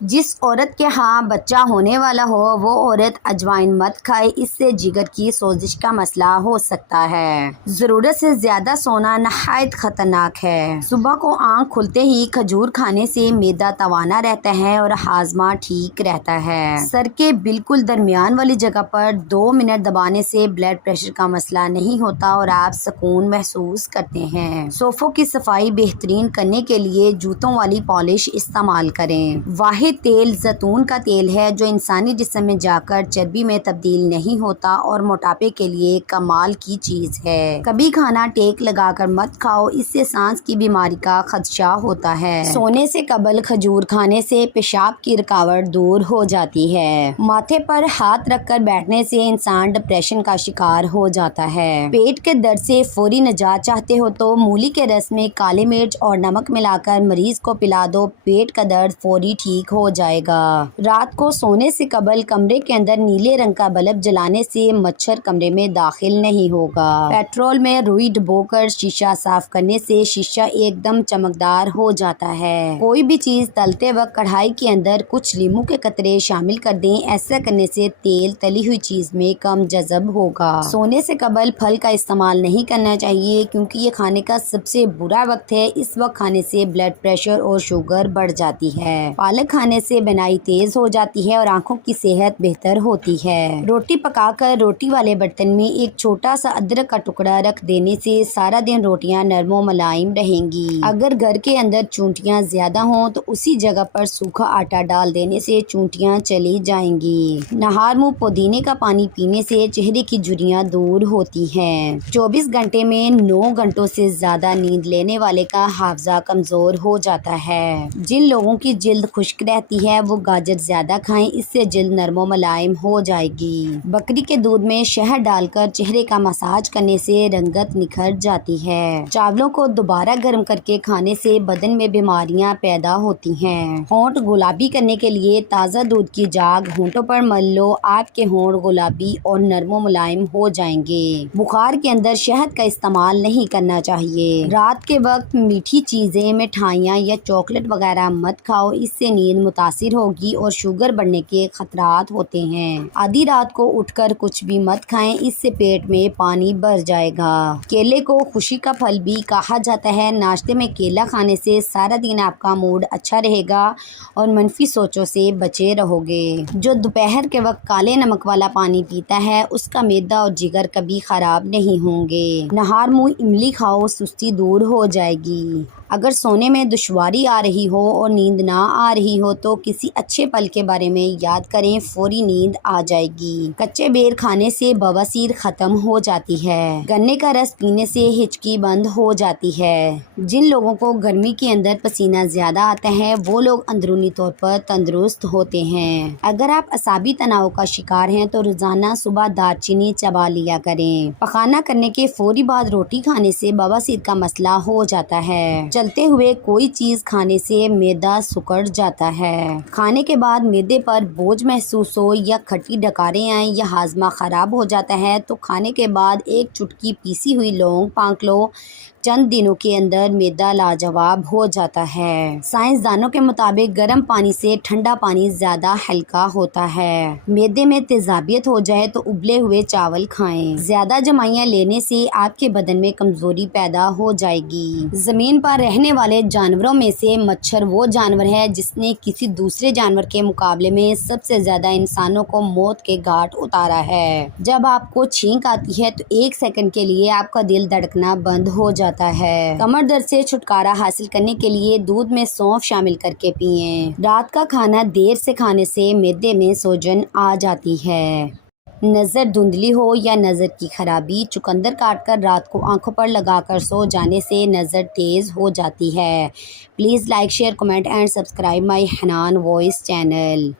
جس عورت کے ہاں بچہ ہونے والا ہو وہ عورت اجوائن مت کھائے، اس سے جگر کی سوزش کا مسئلہ ہو سکتا ہے۔ ضرورت سے زیادہ سونا نہایت خطرناک ہے۔ صبح کو آنکھ کھلتے ہی کھجور کھانے سے معدہ توانا رہتا ہے اور ہاضمہ ٹھیک رہتا ہے۔ سر کے بالکل درمیان والی جگہ پر 2 منٹ دبانے سے بلڈ پریشر کا مسئلہ نہیں ہوتا اور آپ سکون محسوس کرتے ہیں۔ صوفوں کی صفائی بہترین کرنے کے لیے جوتوں والی پالش استعمال کریں۔ واحد تیل زیتون کا تیل ہے جو انسانی جسم میں جا کر چربی میں تبدیل نہیں ہوتا اور موٹاپے کے لیے کمال کی چیز ہے۔ کبھی کھانا ٹیک لگا کر مت کھاؤ، اس سے سانس کی بیماری کا خدشہ ہوتا ہے۔ سونے سے قبل کھجور کھانے سے پیشاب کی رکاوٹ دور ہو جاتی ہے۔ ماتھے پر ہاتھ رکھ کر بیٹھنے سے انسان ڈپریشن کا شکار ہو جاتا ہے۔ پیٹ کے درد سے فوری نجات چاہتے ہو تو مولی کے رس میں کالی مرچ اور نمک ملا کر مریض کو پلا دو، پیٹ کا درد فوری ٹھیک ہو جائے گا۔ رات کو سونے سے قبل کمرے کے اندر نیلے رنگ کا بلب جلانے سے مچھر کمرے میں داخل نہیں ہوگا۔ پیٹرول میں روئی ڈبو کر شیشہ صاف کرنے سے شیشہ ایک دم چمکدار ہو جاتا ہے۔ کوئی بھی چیز تلتے وقت کڑھائی کے اندر کچھ لیموں کے قطرے شامل کر دیں، ایسا کرنے سے تیل تلی ہوئی چیز میں کم جذب ہوگا۔ سونے سے قبل پھل کا استعمال نہیں کرنا چاہیے کیونکہ یہ کھانے کا سب سے برا وقت ہے، اس وقت کھانے سے بلڈ پریشر اور شوگر بڑھ جاتی ہے۔ پالک کھانے سے بینائی تیز ہو جاتی ہے اور آنکھوں کی صحت بہتر ہوتی ہے۔ روٹی پکا کر روٹی والے برتن میں ایک چھوٹا سا ادرک کا ٹکڑا رکھ دینے سے سارا دن روٹیاں نرم و ملائم رہیں گی۔ اگر گھر کے اندر چونٹیاں زیادہ ہوں تو اسی جگہ پر سوکھا آٹا ڈال دینے سے چونٹیاں چلی جائیں گی۔ نہار منہ پودینے کا پانی پینے سے چہرے کی جھریاں دور ہوتی ہیں۔ 24 گھنٹے میں 9 گھنٹوں سے زیادہ نیند لینے والے کا حافظہ کمزور ہو جاتا ہے۔ جن لوگوں کی جلد خشک رہتی ہے وہ گاجر زیادہ کھائیں، اس سے جلد نرم و ملائم ہو جائے گی۔ بکری کے دودھ میں شہد ڈال کر چہرے کا مساج کرنے سے رنگت نکھر جاتی ہے۔ چاولوں کو دوبارہ گرم کر کے کھانے سے بدن میں بیماریاں پیدا ہوتی ہیں۔ ہونٹ گلابی کرنے کے لیے تازہ دودھ کی جاگ ہونٹوں پر مل لو، آپ کے ہونٹ گلابی اور نرم و ملائم ہو جائیں گے۔ بخار کے اندر شہد کا استعمال نہیں کرنا چاہیے۔ رات کے وقت میٹھی چیزیں، مٹھائیاں یا چاکلیٹ وغیرہ مت کھاؤ، اس سے نیند متاثر ہوگی اور شوگر بڑھنے کے خطرات ہوتے ہیں۔ آدھی رات کو اٹھ کر کچھ بھی مت کھائیں، اس سے پیٹ میں پانی بھر جائے گا۔ کیلے کو خوشی کا پھل بھی کہا جاتا ہے۔ ناشتے میں کیلا کھانے سے سارا دن آپ کا موڈ اچھا رہے گا اور منفی سوچوں سے بچے رہو گے۔ جو دوپہر کے وقت کالے نمک والا پانی پیتا ہے اس کا معدہ اور جگر کبھی خراب نہیں ہوں گے۔ نہار منہ املی کھاؤ، سستی دور ہو جائے گی۔ اگر سونے میں دشواری آ رہی ہو اور نیند نہ آ رہی ہو تو کسی اچھے پھل کے بارے میں یاد کریں، فوری نیند آ جائے گی۔ کچے بیر کھانے سے بواسیر ختم ہو جاتی ہے۔ گنے کا رس پینے سے ہچکی بند ہو جاتی ہے۔ جن لوگوں کو گرمی کے اندر پسینہ زیادہ آتا ہے وہ لوگ اندرونی طور پر تندرست ہوتے ہیں۔ اگر آپ اعصابی تناؤ کا شکار ہیں تو روزانہ صبح دار چینی چبا لیا کریں۔ پخانہ کرنے کے فوری بعد روٹی کھانے سے بواسیر کا مسئلہ ہو جاتا ہے۔ چلتے ہوئے کوئی چیز کھانے سے معدہ سکڑ جاتا ہے۔ کھانے کے بعد معدے پر بوجھ محسوس ہو یا کھٹی ڈکاریں آئیں یا ہاضمہ خراب ہو جاتا ہے تو کھانے کے بعد ایک چٹکی پیسی ہوئی لونگ پھونک لو، چند دنوں کے اندر معدہ لاجواب ہو جاتا ہے۔ سائنسدانوں کے مطابق گرم پانی سے ٹھنڈا پانی زیادہ ہلکا ہوتا ہے۔ معدے میں تیزابیت ہو جائے تو ابلے ہوئے چاول کھائیں۔ زیادہ جمائیاں لینے سے آپ کے بدن میں کمزوری پیدا ہو جائے گی۔ زمین پر رہنے والے جانوروں میں سے مچھر وہ جانور ہے جس نے کسی دوسرے جانور کے مقابلے میں سب سے زیادہ انسانوں کو موت کے گھاٹ اتارا ہے۔ جب آپ کو چھینک آتی ہے تو 1 سیکنڈ کے لیے آپ کا دل دھڑکنا بند ہو جاتا ہے۔ کمر درد سے چھٹکارا حاصل کرنے کے لیے دودھ میں سونف شامل کر کے پئیں۔ رات کا کھانا دیر سے کھانے سے معدے میں سوجن آ جاتی ہے۔ نظر دھندلی ہو یا نظر کی خرابی، چقندر کاٹ کر رات کو آنکھوں پر لگا کر سو جانے سے نظر تیز ہو جاتی ہے۔ Please like, share, comment and subscribe my Hanan voice channel.